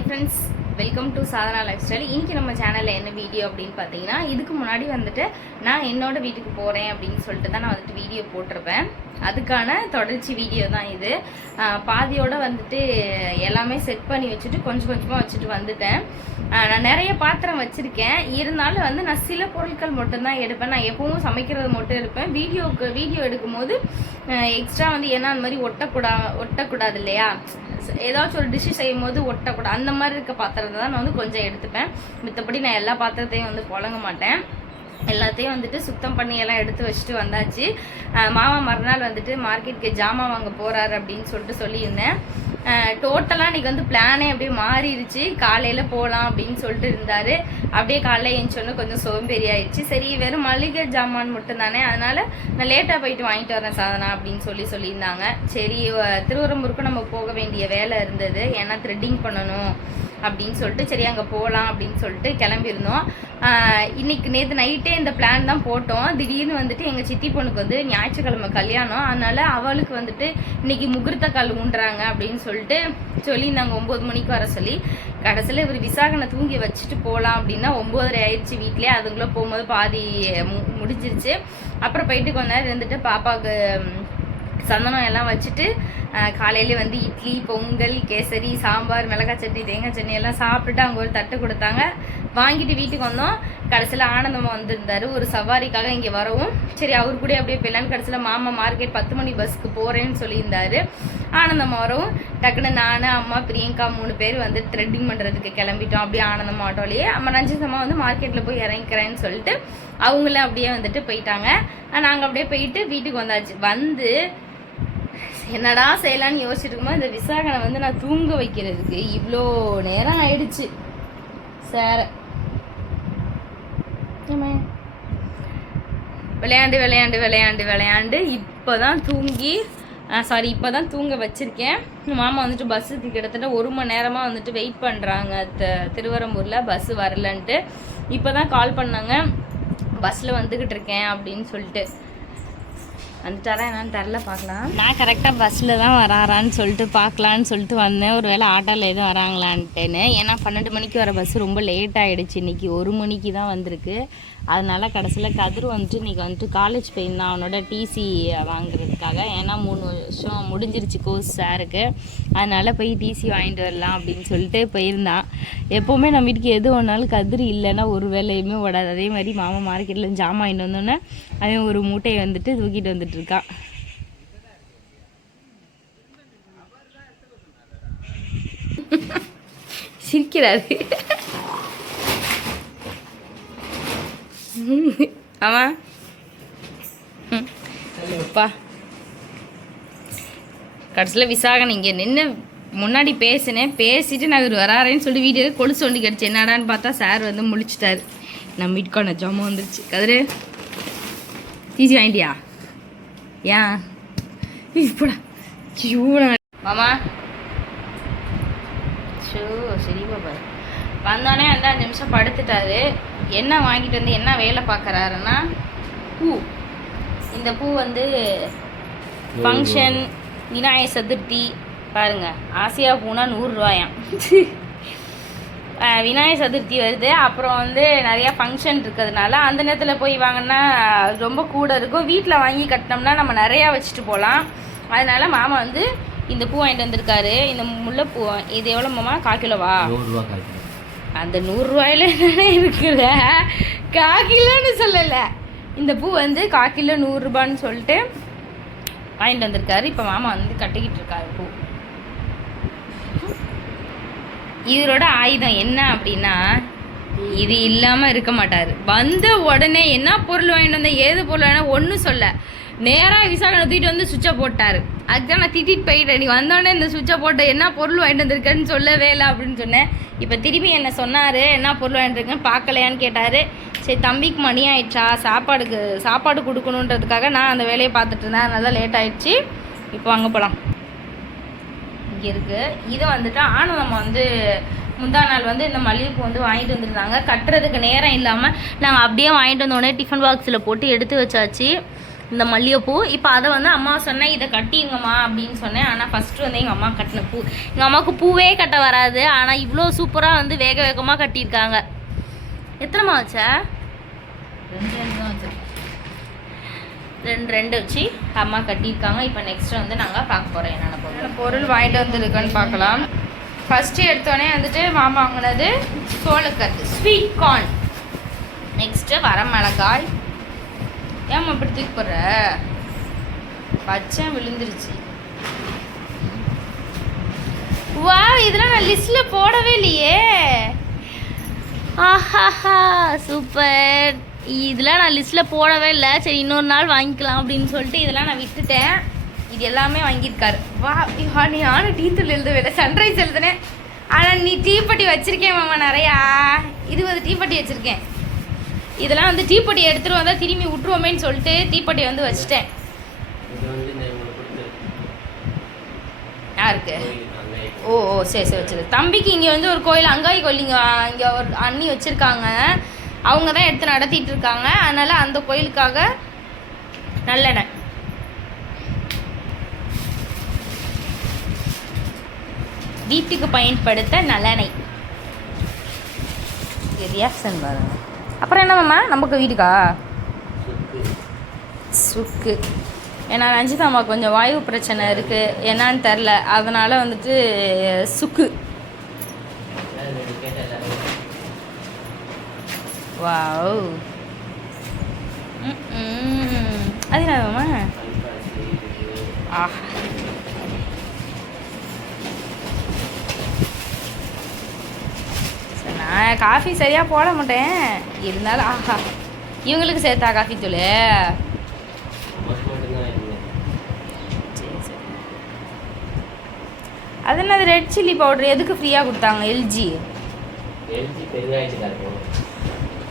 Hi friends welcome to Sadhana lifestyle இன்னைக்கு நம்ம சேனலில் என்ன வீடியோ அப்படின்னு பார்த்தீங்கன்னா இதுக்கு முன்னாடி வந்துட்டு நான் என்னோட வீட்டுக்கு போகிறேன் அப்படின்னு சொல்லிட்டு தான் நான் வந்துட்டு வீடியோ போட்டிருப்பேன். அதுக்கான தொடர்ச்சி வீடியோ தான் இது. பாதியோடு வந்துட்டு எல்லாமே செட் பண்ணி வச்சுட்டு கொஞ்சம் கொஞ்சமாக வச்சுட்டு வந்துட்டேன். நான் நிறைய பாத்திரம் வச்சுருக்கேன். இருந்தாலும் வந்து நான் சில பொருட்கள் மட்டும்தான் எடுப்பேன். நான் எப்பவும் சமைக்கிறது மட்டும் எடுப்பேன். வீடியோக்கு வீடியோ எடுக்கும்போது எக்ஸ்ட்ரா வந்து ஏன்னா அந்த மாதிரி ஒட்டக்கூடா ஒட்டக்கூடாது இல்லையா? ஏதாச்சும் ஒரு டிஷ்ஷு செய்யும் போது ஒட்டக்கூடாது. அந்த மாதிரி இருக்க பாத்திரத்தை தான் நான் வந்து கொஞ்சம் எடுத்துப்பேன். மித்தபடி நான் எல்லா பாத்திரத்தையும் வந்து புழங்க மாட்டேன். எல்லாத்தையும் வந்துட்டு சுத்தம் பண்ணி எல்லாம் எடுத்து வச்சுட்டு வந்தாச்சு. மாமா மறுநாள் வந்துட்டு மார்க்கெட்டுக்கு ஜாமான் வாங்க போறாரு அப்படின்னு சொல்லிட்டு சொல்லியிருந்தேன். டோட்டலாக இன்னைக்கு வந்து பிளானே அப்படியே மாறிடுச்சு. காலையில் போகலாம் அப்படின்னு சொல்லிட்டு இருந்தாரு. அப்படியே காலையில் எழுந்தோன்னு கொஞ்சம் சோம்பேறி ஆயிடுச்சு சரி வெறும் மளிகை ஜாமான் மட்டும் தானே அதனால நான் லேட்டாக போயிட்டு வாங்கிட்டு வரேன் சாதனா அப்படின்னு சொல்லி சொல்லியிருந்தாங்க. சரி திருவரம்பூருக்கு நம்ம போக வேண்டிய வேலை இருந்தது. ஏன்னா த்ரெட்டிங் பண்ணணும். அப்படின்னு சொல்லிட்டு சரி அங்கே போகலாம் அப்படின்னு சொல்லிட்டு கிளம்பியிருந்தோம். இன்னைக்கு நேற்று நைட்டே இந்த பிளான் தான் போட்டோம். திடீர்னு வந்துட்டு எங்கள் சித்தி பொண்ணுக்கு வந்து ஞாயிற்றுக்கிழமை கல்யாணம். அதனால அவளுக்கு வந்துட்டு இன்னைக்கு முகூர்த்த கால் ஊண்டுறாங்க அப்படின்னு சொல்லிட்டு சொல்லியிருந்தாங்க. ஒம்பது மணிக்கு வர சொல்லி. கடைசியில் இவர் விசாகனை தூங்கி வச்சுட்டு போகலாம் அப்படின்னா ஒம்போதரை ஆயிடுச்சு வீட்லேயே. அதுக்குள்ளே போகும்போது பாதி மு முடிஞ்சிருச்சு. அப்புறம் போயிட்டு கொஞ்ச நேரம் இருந்துட்டு பாப்பாவுக்கு சந்தனம் எல்லாம் வச்சுட்டு காலையிலே வந்து இட்லி பொங்கல் கேசரி சாம்பார் மிளகாய் சட்னி தேங்காய் சட்னி எல்லாம் சாப்பிட்டுட்டு அவங்க ஒரு தட்டு கொடுத்தாங்க. வாங்கிட்டு வீட்டுக்கு வந்தோம். கடைசியில் ஆனந்தமாக வந்திருந்தார். ஒரு சவாரிக்காக இங்கே வரவும். சரி அவர் கூட அப்படியே போயிடலான்னு கடைசியில் மாமா மார்க்கெட் பத்து மணி பஸ்ஸுக்கு போகிறேன்னு சொல்லியிருந்தார். ஆனந்தமாக வரவும். டக்குன்னு நான் அம்மா பிரியங்கா மூணு பேர் வந்து த்ரெட்டிங் பண்ணுறதுக்கு கிளம்பிட்டோம். அப்படியே ஆனந்தம் ஆட்டோலேயே. அம்மா ரஞ்சிதம்மா வந்து மார்க்கெட்டில் போய் இறங்கிக்கிறேன்னு சொல்லிட்டு அவங்களும் அப்படியே வந்துட்டு போயிட்டாங்க. நாங்கள் அப்படியே போயிட்டு வீட்டுக்கு வந்தாச்சு. வந்து என்னடா செய்யலான்னு யோசிச்சுட்டு இருக்கும்போது இந்த விசாகனை வந்து நான் தூங்க வைக்கிறதுக்கு இவ்வளோ நேரம் ஆயிடுச்சு. சார. விளையாண்டு விளையாண்டு விளையாண்டு விளையாண்டு இப்போ தான் தூங்கி சாரி இப்போ தான் தூங்க வச்சுருக்கேன். மாமா வந்துட்டு பஸ்ஸுக்கு கிட்டத்தட்ட ஒரு மணி நேரமாக வந்துட்டு வெயிட் பண்ணுறாங்க த திருவரம்பூரில் பஸ்ஸு வரலன்ட்டு. இப்போ தான் கால் பண்ணாங்க பஸ்ஸில் வந்துக்கிட்டு இருக்கேன் அப்படின்னு சொல்லிட்டு. வந்துட்டாரா என்னன்னு தெரில பார்க்கலாம். நான் கரெக்டாக பஸ்ஸில் தான் வராரான்னு சொல்லிட்டு பார்க்கலான்னு சொல்லிட்டு வந்தேன். ஒரு வேளை ஆட்டோவில் எதுவும் வராங்களான்ட்டுன்னு. ஏன்னா பன்னெண்டு மணிக்கு வர பஸ் ரொம்ப லேட் ஆகிடுச்சு இன்றைக்கி ஒரு மணிக்கு தான் வந்திருக்கு. அதனால் கடைசியில் கதிர் வந்துட்டு இன்றைக்கி வந்துட்டு காலேஜ் போயிருந்தான் அவனோட டிசி வாங்குறதுக்காக ஏன்னா மூணு வருஷம் முடிஞ்சிருச்சு கோர்ஸ் சாருக்கு அதனால் போய் டிசி வாங்கிட்டு வரலாம் அப்படின்னு சொல்லிட்டு போயிருந்தான். எப்போவுமே நம்ம வீட்டுக்கு எது ஒன்றாலும் கதிர் இல்லைன்னா ஒரு வேலையுமே ஓடாது. அதே மாதிரி மாமா மார்க்கெட்டில் ஜாமான் வாங்கிட்டு வந்தோன்னே அவன் ஒரு மூட்டையை வந்துட்டு தூக்கிட்டு வந்துட்டு இருக்கான் சிரிக்கிறாரு. ஆமா. ம். அப்பா. கடைசியில் விசாகன் இங்கே நின்று முன்னாடி பேசினேன் பேசிட்டு நான் இவர் வராறேன்னு சொல்லி வீடியோ கொலுசு ஒன்று கிடச்சி என்னடான்னு பார்த்தா சார் வந்து முழிச்சிட்டாரு. நம்ம வீட்டுக்கான ஜாமான் வந்துருச்சு. கதிரு டிசி வாங்கிட்டியா? ஏன்? இப்படா. ஐயோ மாமா. ஷோ சரி பாபா வந்தோடனே வந்து அஞ்சு நிமிஷம் படுத்துட்டாரு. என்ன வாங்கிட்டு வந்து என்ன வேலை பார்க்குறாருன்னா பூ. இந்த பூ வந்து ஃபங்க்ஷன் விநாயகர் சதுர்த்தி பாருங்க. ஆசியா பூனா நூறுரூவாயாம் விநாயகர் சதுர்த்தி வருது. அப்புறம் வந்து நிறையா ஃபங்க்ஷன் இருக்கிறதுனால அந்த நேரத்தில் போய் வாங்கினா ரொம்ப கூட இருக்கும். வீட்டில் வாங்கி கட்டினோம்னா நம்ம நிறையா வச்சுட்டு போகலாம் அதனால மாமா வந்து இந்த பூ வாங்கிட்டு வந்திருக்காரு. இந்த முல்லைப்பூ இது எவ்வளோ மாமா? கால் கிலோவா? அந்த நூறுரூவாயில் என்னென்ன இருக்குல்ல கா கிலோன்னு சொல்லலை. இந்த பூ வந்து கா கிலோ நூறுரூபான்னு சொல்லிட்டு வாங்கிட்டு வந்திருக்காரு. இப்போ மாமா வந்து கட்டிக்கிட்டு இருக்காரு பூ. இவரோட ஆயுதம் என்ன அப்படின்னா இது இல்லாமல் இருக்க மாட்டார். வந்த உடனே என்ன பொருள் வாங்கிட்டு வந்த ஏது பொருள் வேணா ஒன்றும் சொல்ல. நேராக விசாகனை தூக்கிட்டு வந்து சுவிட்சை போட்டார். அதுதான் நான் திட்டிட்டு போயிட்டேன். நீ வந்தோடனே இந்த சுவிட்சை போட்ட என்ன பொருள் வாங்கிட்டு வந்திருக்கேன்னு சொல்லவே இல்லை அப்படின்னு சொன்னேன். இப்போ திரும்பி என்ன சொன்னார்? என்ன பொருள் வாங்கிட்டு இருக்கேன்னு பார்க்கலையான்னு கேட்டார். சரி தம்பிக்கு மணி ஆயிடுச்சா? சாப்பாடுக்கு சாப்பாடு கொடுக்கணுன்றதுக்காக நான் அந்த வேலையை பார்த்துட்டு இருந்தேன். அதனால லேட் ஆயிடுச்சு. இப்போ அங்கே போகலாம் இங்கே இருக்குது இது வந்துட்டு ஆனந்தம் வந்து முந்தா நாள் வந்து இந்த மல்லிகைப்பூ வந்து வாங்கிட்டு வந்துருந்தாங்க. கட்டுறதுக்கு நேரம் இல்லாமல் நாங்கள் அப்படியே வாங்கிட்டு வந்தோடனே டிஃபன் பாக்ஸில் போட்டு எடுத்து வச்சாச்சு. இந்த மல்லிகைப்பூ. இப்போ அதை வந்து அம்மா சொன்னேன் இதை கட்டிங்கம்மா அப்படின்னு சொன்னேன். ஆனால் ஃபஸ்ட்டு வந்து எங்கள் அம்மா கட்டின பூ. எங்கள் அம்மாவுக்கு பூவே கட்ட வராது. ஆனால் இவ்வளோ சூப்பராக வந்து வேக வேகமாக கட்டியிருக்காங்க. எத்தனைமா வச்சா? ரெண்டு ரெண்டு வச்சு அம்மா கட்டியிருக்காங்க. இப்போ நெக்ஸ்ட் வந்து நாங்கள் பார்க்க போகிறோம் என்னென்ன பொருள். பொருள் வாங்கிட்டு வந்துருக்குன்னு பார்க்கலாம். ஃபஸ்ட்டு எடுத்தோடனே வந்துட்டு மாமா வாங்கினது சோளக்கருது ஸ்வீட் கார்ன் நெக்ஸ்ட்டு வரமிளகாய் ஏம்மா இப்படி தூக்கி போடுற? பச்சை விழுந்துருச்சு. வா இதெல்லாம் நான் லிஸ்ட்டில் போடவே இல்லையே. ஆஹாஹா சூப்பர். இதெல்லாம் நான் லிஸ்ட்டில் போடவே இல்லை. சரி இன்னொரு நாள் வாங்கிக்கலாம் அப்படின்னு சொல்லிட்டு இதெல்லாம் நான் விட்டுட்டேன். இது எல்லாமே வாங்கியிருக்காரு. வா வா, நீ நானும் டீ தூள் எழுதவே சன்ரைஸ் எழுதுனேன். ஆனால் நீ டீப்பட்டி வச்சிருக்கேன் மாமா நிறையா. இருபது டீப்பட்டி வச்சுருக்கேன். இதெல்லாம் வந்து டீப்பட்டி எடுத்துகிட்டு வந்தால் திரும்பி விட்டுருவோமேன்னு சொல்லிட்டு டீப்பட்டி வந்து வச்சுட்டேன். யாருக்கு? ஓ ஓ சரி சரி வச்சிரு தம்பிக்கு இங்கே வந்து ஒரு கோயில் அங்காய் கோயில் இங்கே இங்கே ஒரு அண்ணி வச்சுருக்காங்க. அவங்க தான் எடுத்து நடத்திட்டு இருக்காங்க. அதனால் அந்த கோயிலுக்காக நல்லெண்ணெய். வீட்டுக்கு பயன்படுத்த நல்லெண்ணெய். ரியாக்ஷன் பாருங்க. அப்புறம் என்ன நமக்கு வீட்டுக்கா சுக்கு. ஏன்னா ரஞ்சிதா அம்மா கொஞ்சம் வாயு பிரச்சனை இருக்குது என்னன்னு தெரில அதனால் வந்துட்டு சுக்கு. வாவ். அது என்னம்மா ஆஹ் ஆஹா. நான் காஃபி சரியாக போட மாட்டேன். இருந்தாலும் ஆஹா இவங்களுக்கு சேர்த்தா காஃபி தூள். அது என்னது ரெட் சில்லி பவுடர் எதுக்கு ஃப்ரீயாக கொடுத்தாங்க எல்ஜி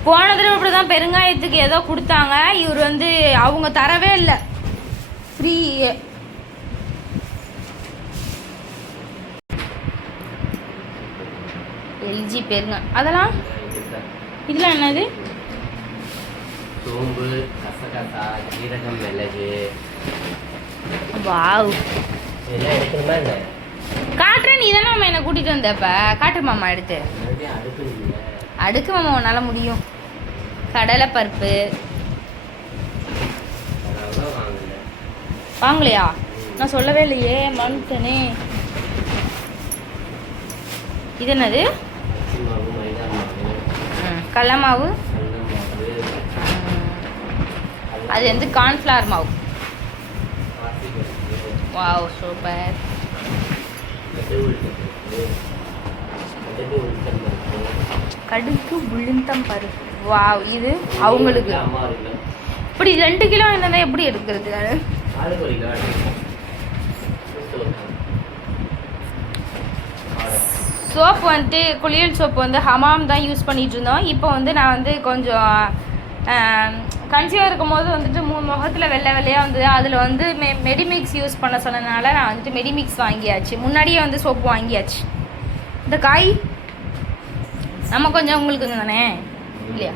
போன தடவை இப்படி தான் பெருங்காயத்துக்கு ஏதோ கொடுத்தாங்க. இவர் வந்து அவங்க தரவே இல்லை. ஃப்ரீ எல்ஜி பெருங்காய் அதெல்லாம்? இதெல்லாம் என்னது? சோம்பு கசகசா ஜீரகம் மிளகு. வாவ். இதெல்லாம் எடுக்கணுமா இல்லை காட்டுறேன் நீ தானே மாமா என்னை கூட்டிகிட்டு வந்தப்ப காட்டு மாமா எடுத்து. அடுக்கு மாமா உன்னால் முடியும். அதனால வாங்கல. வாங்கலையா? நான் சொல்லவே இல்லையே மனுட்டனே இது என்னது? அரிசி மாவு மைதா கடல அது வந்து கார்ன்ஃப்ளவர் மாவு. Wow super. கடுகு உளுந்தம் பருப்பு. வாவ் இது அவங்களுக்கு. இப்படி ரெண்டு கிலோ என்னதான் எப்படி எடுக்கிறது? சோப் சோப்பு வந்துட்டு குளியல் சோப்பு வந்து ஹமாம் தான் யூஸ் பண்ணிகிட்டு இருந்தோம். இப்போ வந்து நான் வந்து கொஞ்சம் கஞ்சியாக இருக்கும் போது வந்துட்டு மூணு முகத்தில் வெள்ளை வெள்ளையாக வந்து அதில் வந்து மெ மெடிமிக்ஸ் யூஸ் பண்ண சொன்னதுனால நான் வந்துட்டு மெடிமிக்ஸ் வாங்கியாச்சு. முன்னாடியே வந்து சோப்பு வாங்கியாச்சு. இந்த காய் நம்ம கொஞ்சம் உங்களுக்கு தானே? இல்லையா?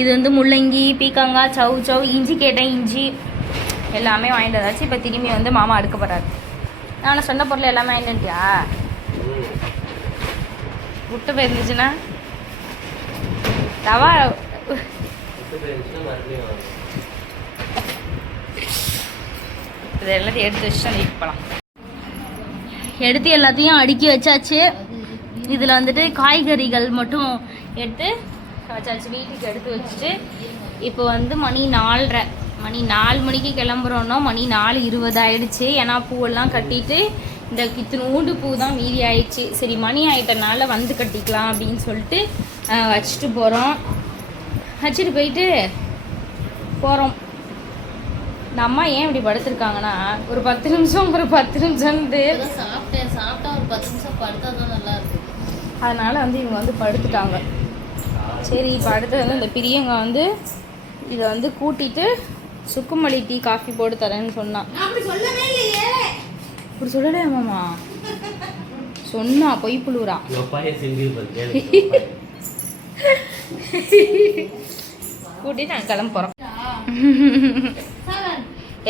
இது வந்து முள்ளங்கி பீக்கங்காய் சவு சவு இஞ்சி கேட்டேன் இஞ்சி. எல்லாமே வாங்கிட்டு வந்தாச்சு. இப்போ திரும்பி வந்து மாமா அடுக்க போகிறாரு நான் சொன்ன பொருள் எல்லாமே வாங்கிட்டு விட்டு போயிருந்துச்சுன்னா தவா இது எல்லாத்தையும் எடுத்து வச்சு அந்த வீட்டுக்கு எடுத்து எல்லாத்தையும் அடுக்கி வச்சாச்சு. இதில் வந்துட்டு காய்கறிகள் மட்டும் எடுத்து வச்சாச்சு. வீட்டுக்கு எடுத்து வச்சுட்டு இப்போ வந்து மணி நாலரை. மணி நாலு மணிக்கு கிளம்புறோன்னா மணி நாலு இருபது ஆயிடுச்சு. ஏன்னா பூவெல்லாம் கட்டிட்டு இந்த இத்தினூண்டு பூ தான் மீதி ஆயிடுச்சு. சரி மணி ஆயிட்டனால வந்து கட்டிக்கலாம் அப்படின்னு சொல்லிட்டு வச்சுட்டு போகிறோம் வச்சுட்டு போயிட்டு போகிறோம் இந்த அம்மா ஏன் இப்படி படுத்திருக்காங்கன்னா ஒரு பத்து நிமிஷம் ஒரு பத்து நிமிஷம் வந்து சாப்பிட்டேன். சாப்பிட்டா ஒரு பத்து நிமிஷம் படுத்தா தான் நல்லா இருக்கு. அதனால வந்து இவங்க வந்து படுத்துட்டாங்க. சரி இப்போ அடுத்து வந்து இந்த பிரியங்க வந்து இதை வந்து கூட்டிட்டு சுக்குமல்லி டீ காஃபி போட்டு தரேன்னு சொன்னான் அப்படி சொல்லவே இல்லையே. இப்படி சொல்லலையா மாமா? சொன்னா பொய் புழுவுறா. உங்க பையன் சிங்கிள் பல் கேளு. கூட்டி நாங்கள் கிளம்ப போகிறோம்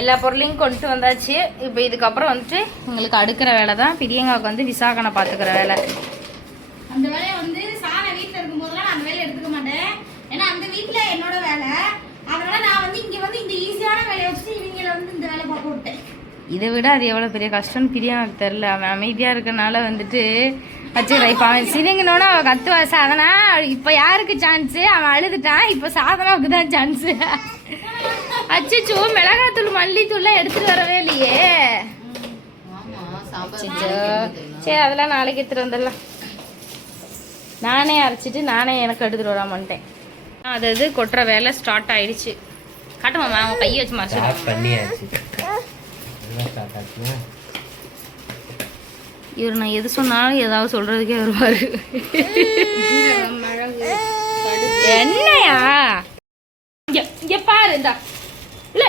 எல்லா பொருளையும் கொண்டு வந்தாச்சு. இப்போ இதுக்கப்புறம் வந்துட்டு எங்களுக்கு அடுக்கிற வேலை தான். பிரியங்காவுக்கு வந்து விசாகனை பார்த்துக்கிற வேலை. அந்த வந்து சாண வீட்ல இருக்கும் போதெல்லாம் நான் அந்த வேலையை எடுத்துக்க மாட்டேன் ஏன்னா அந்த வீட்ல என்னோட வேலை அதனால நான் வந்து இங்க வந்து இந்த ஈஸியான வேலையை வச்சுட்டு இவங்கள வந்து இந்த வேலையை பார்க்க விட்டேன் இதை விட அது எவ்வளோ பெரிய கஷ்டம்னு பிரியங்காவுக்கு தெரில அவன் அமைதியாக இருக்கனால வந்துட்டு வச்சுக்கிறேன் இப்போ அவன் சிரிங்கனோட அவன் கத்துவா. சாதனா இப்போ யாருக்கு சான்ஸு அவன் அழுதுட்டான். இப்போ சாதனாவுக்கு தான் சான்ஸு அச்சோ மிளகாத்தூள் மல்லித்தூள்லாம் எடுத்துட்டு வரவே இல்லையே. சரி அதெல்லாம் நாளைக்கு எடுத்துட்டு வந்துடலாம். நானே அரைச்சிட்டு நானே எனக்கு எடுத்துட்டு வராமன்ட்டேன் அது இது கொட்டுற வேலை ஸ்டார்ட் ஆயிடுச்சு. காட்டுமாம்மா அவன் கையை வச்சு மாசம் பண்ணியாச்சு. ஸ்டார்ட் இவர் நான் எது சொன்னாலும் ஏதாவது சொல்றதுக்கே வருவாரு. என்னையா? இங்க இங்க பாரு இந்தா. இல்ல.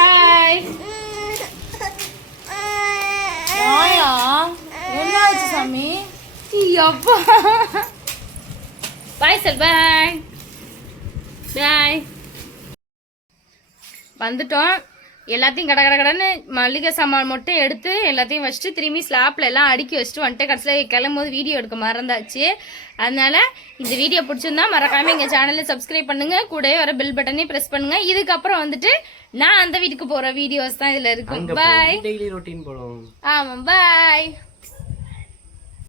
ஹாய் வாயா? என்ன ஆச்சு சாமி? அப்பா பாய் சார் பாய் பாய் வந்துட்டோம். எல்லாத்தையும் கட கட கடன்னு மளிகை சாமான் மட்டும் எடுத்து எல்லாத்தையும் வச்சுட்டு திரும்பி ஸ்லாப்ல எல்லாம் அடுக்கி வச்சுட்டு வந்துட்டு கடைசியில் கிளம்பும்போது வீடியோ எடுக்க மறந்தாச்சு. அதனால இந்த வீடியோ பிடிச்சிருந்தா மறக்காம எங்க சேனலை சப்ஸ்கிரைப் பண்ணுங்க. கூடவே வர பெல் பட்டனையும் ப்ரெஸ் பண்ணுங்க. இதுக்கப்புறம் வந்துட்டு நான் அந்த வீட்டுக்கு போற வீடியோஸ் தான் இதுல இருக்கும். பாய் டெய்லி ரொட்டீன் போடுவோம். ஆமா பாய்